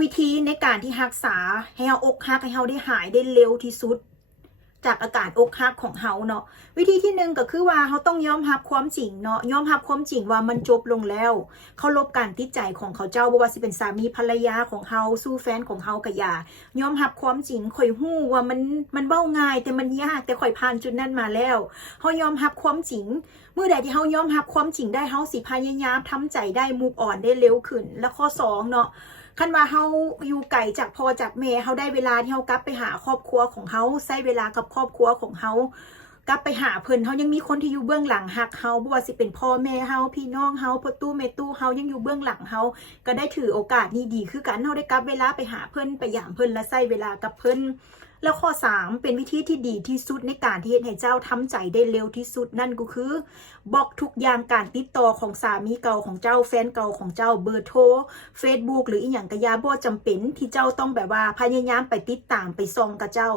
วิธีในการที่รักษาให้เฮาอกหักให้เฮาได้หายได้เร็วที่สุด จากอาการอกหักของเฮาเนาะวิธีที่หนึ่งก็คือว่าเฮาต้องยอมรับความจริงเนาะยอมรับความจริงว่ามันจบลงแล้วเขาลบการติดใจของเขาเจ้าบ่ว่าสิเป็นสามีภรรยาของเฮาสู้แฟนของเฮาก็อย่ายอมรับความจริงข่อยฮู้ว่ามันมันเว้าง่าย แต่มันยากแต่ข่อยผ่านจุดนั้นมาแล้วเฮายอมรับความจริงเมื่อใดที่เฮายอมรับความจริงได้เฮาสิพยายามทำใจได้มูฟออนได้เร็วขึ้น และข้อสองเนาะ คันว่าเฮาอยู่ไกลจากพ่อจากแม่เฮาได้เวลาที่เฮากลับไปหาครอบครัวของเฮาใช้เวลากับครอบครัวของเฮา กลับไปหาเพิ่นเฮายังมีคนที่อยู่เบื้องหลังหักเฮาบ่ว่าสิเป็นพ่อแม่เฮาพี่น้องเฮาพ่อตู้แม่ตู้เฮายังอยู่เบื้องหลังเฮาก็ได้ถือโอกาสนี้ดีคือกันเฮาได้กลับเวลาไปหาเพิ่นไปหยามเพิ่นและใช้เวลากับเพิ่นแล้วข้อ 3 เป็นวิธีที่ดีที่สุดในการที่เฮ็ดให้เจ้าทำใจได้เร็วที่สุดนั่นก็คือบล็อกทุกอย่างการติดต่อของสามีเก่าของเจ้าแฟนเก่าของเจ้าเบอร์โทร Facebook หรืออีหยังกะยาบ่จำเป็นที่เจ้าต้องแบบว่าพยายามไปติดตามไปส่องกับเจ้า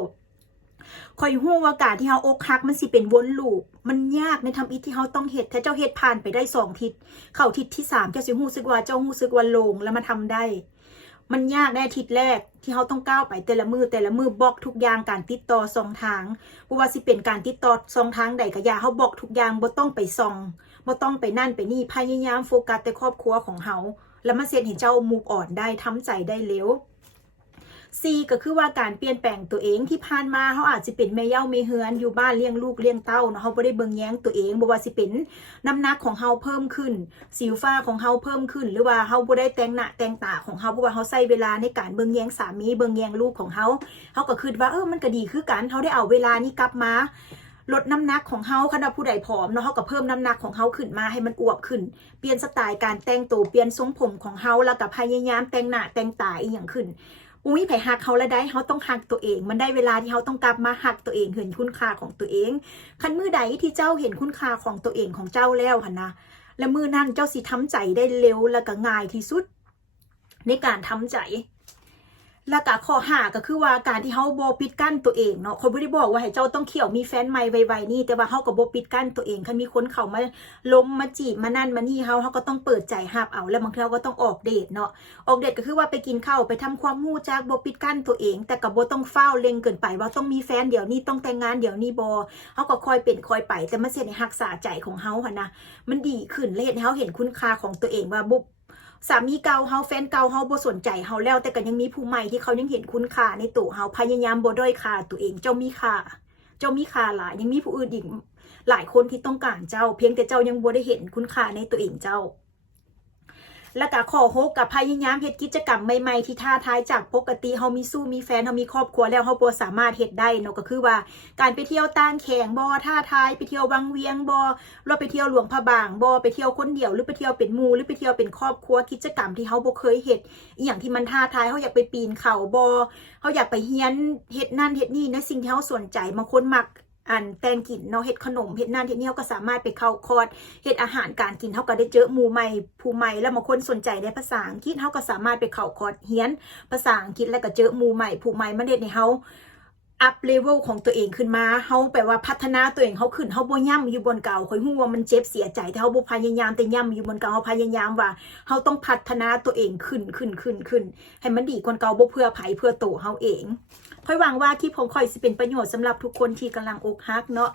คอยฮู้ว่าการที่เฮาอกหักมันสิเป็นวนลูป มันยากในทำอิที่เฮาต้องเฮ็ดถ้าเจ้าเฮ็ดผ่านไปได้สองทิศเข้าทิศที่สามเจ้าสิฮู้สึกว่าเจ้าฮู้สึกว่าลงแล้วมาทำได้ มันยากในอาทิตย์แรกที่เขาต้องก้าวไปแต่ละมือแต่ละมือบล็อกทุกอย่างการติดต่อสองทางบ่ว่าสิเป็นการติดต่อสองทางใดก็อย่าเขาบล็อกทุกอย่างบ่ต้องไปส่องบ่ต้องไปนั่นไปนี่พยายามโฟกัสแต่ครอบครัวของเขาแล้วมันเสียเห็นเจ้ามูกอ่อนได้ทำใจได้เร็ว C ก็คือว่าการเปลี่ยนแปลงตัวเองที่ผ่านมาเขาอาจจะเป็นแม่เย่าแม่เฮือนอยู่บ้านเลี้ยงลูกเลี้ยงเต้าเนาะเขาไม่ได้เบิ่งแย้งตัวเองบ่ว่าสิเป็นน้ำหนักของเขาเพิ่มขึ้น สิวฟ้าของเขาเพิ่มขึ้น หรือว่าเขาบ่ได้แต่งหน้าแต่งตาของเขาเพราะว่าเขาใช้เวลาในการเบิ่งแย้งสามีเบิ่งแย้งลูกของเขาเขาก็คิดว่าเออมันก็ดีคือกันเขาได้เอาเวลานี้กลับมาลดน้ำหนักของเขาขณะผู้ใดผอมเนาะเขาก็เพิ่มน้ำหนักของเขาขึ้นมาให้มันอวบขึ้น เปลี่ยนสไตล์การแต่งตัวเปลี่ยนทรงผมของเขาแล้วก็พยายามแต่งหน้าแต่งตาอีกอย่างขึ้น อุ้ยไผ่หักเขาแล้วได้เขาต้องหักตัวเอง มันได้เวลาที่เขาต้องกลับมาหักตัวเองเห็นคุณค่าของตัวเองคันมือใดที่เจ้าเห็นคุณค่าของตัวเองของเจ้าแล้วหันนะและมือนั่นเจ้าสิทำใจได้เร็วและก็ง่ายที่สุด ในการทำใจ แล้วก็ข้อห้าก็คือว่าการที่เฮาบ่ปิดกั้นตัวเองเนาะคนบ่ได้บอกว่าให้เจ้าต้องเขี่ยวมีแฟนใหม่ไวๆนี่แต่ว่าเฮาก็บ่ปิดกั้นตัวเองคันมีคนเข้ามาล้มมาจีบมานั่นมานี่เฮาเฮาก็ต้องเปิดใจรับเอาแล้วบางทีเราก็ต้องออกเดทเนาะออกเดทก็คือว่าไปกินข้าวไปทำความรู้จักบ่ปิดกั้นตัวเอง แต่ก็บ่ต้องเฝ้าเล็งเกินไปว่าต้องมีแฟนเดี๋ยวนี้ต้องแต่งงานเดี๋ยวนี้บ่เฮาก็คอยเป็นคอยไปแต่มันเสียในรักษาใจของเฮาหั่นนะมันดีขึ้นและเฮ็ดให้เฮาเห็นคุณค่าของตัวเองว่าบุ สามีเก่าเฮาแฟนเก่าเฮาบ่สนใจเฮาแล้วแต่ก็ยังมีผู้ใหม่ที่เขายังเห็นคุณค่าในตัวเฮาพยายามบ่ด้อยค่าตัวเองเจ้ามีค่าเจ้ามีค่าหลายยังมีผู้อื่นอีกหลายคนที่ต้องการเจ้า เพียงแต่เจ้ายังบ่ได้เห็นคุณค่าในตัวเองเจ้า แล้วก็ข้อหกกับพยายามเฮ็ดกิจกรรมใหม่ๆที่ท้าทายจากปกติเฮามีสู้มีแฟนเฮามีครอบครัวแล้วเฮาบ่สามารถเฮ็ดได้เนาะก็คือว่า การไปเที่ยวต่างแข่งบ่ท้าทายไปเที่ยววังเวียงบ่เราไปเที่ยวหลวงพระบางบ่ไปเที่ยวคนเดียวหรือไปเที่ยวเป็นหมู่หรือไปเที่ยวเป็นครอบครัวกิจกรรมที่เฮาบ่เคยเฮ็ดอีหยังที่มันท้าทายเฮาอยากไปปีนเขาบ่เฮาอยากไปเฮียนเฮ็ดนั่นเฮ็ดนี่ในสิ่งที่เฮาสนใจบางคนมัก อันแต่งกินเนาะเฮ็ดขนมเฮ็ดนั่นเฮ็ดนี่เขาก็สามารถไปเข้าคอร์สเฮ็ดอาหารการกินเฮาก็ได้เจอหมู่ใหม่ผู้ใหม่แล้วบางคนสนใจในภาษาอังกฤษเฮาก็สามารถไปเข้าคอร์สเฮียนภาษาอังกฤษแล้วก็เจอหมู่ใหม่ผู้ใหม่มาเด็ดในเฮา อัพเลเวลของตัวเองขึ้นมาเขาแปลว่าพัฒนาตัวเองเขาขึ้นเขาบ่ย่ำอยู่บนเก่าค่อยหูว่ามันเจ็บเสียใจแต่เขาบ่พยายามแต่ย่ำอยู่บนเก่าเขาพยายามว่าเขาต้องพัฒนาตัวเองขึ้นขึ้นขึ้นขึ้น ให้มันดีกว่าเก่าบ่เพื่อไผเพื่อโตวเขาเองค่อยหวังว่าคลิปของค่อยสิเป็นประโยชน์สำหรับทุกคนที่กำลังอกหักเนาะ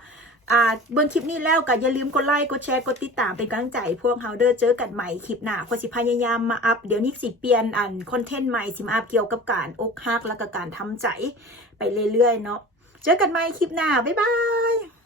เบื้องคลิปนี้แล้วก็อย่าลืมกดไลค์ กดแชร์ กดติดตามเป็นกำลังใจพวกเฮาเดอร์เจอกันใหม่คลิปหน้าค่อสิพยายามมาอัพ เดี๋ยวนี้สิเปลี่ยนอันคอนเทนต์ใหม่สิมาอัพเกี่ยวกับการอกหักแล้วก็การทำใจไปเรื่อยๆเนาะ เจอกันใหม่คลิปหน้า บ๊ายบาย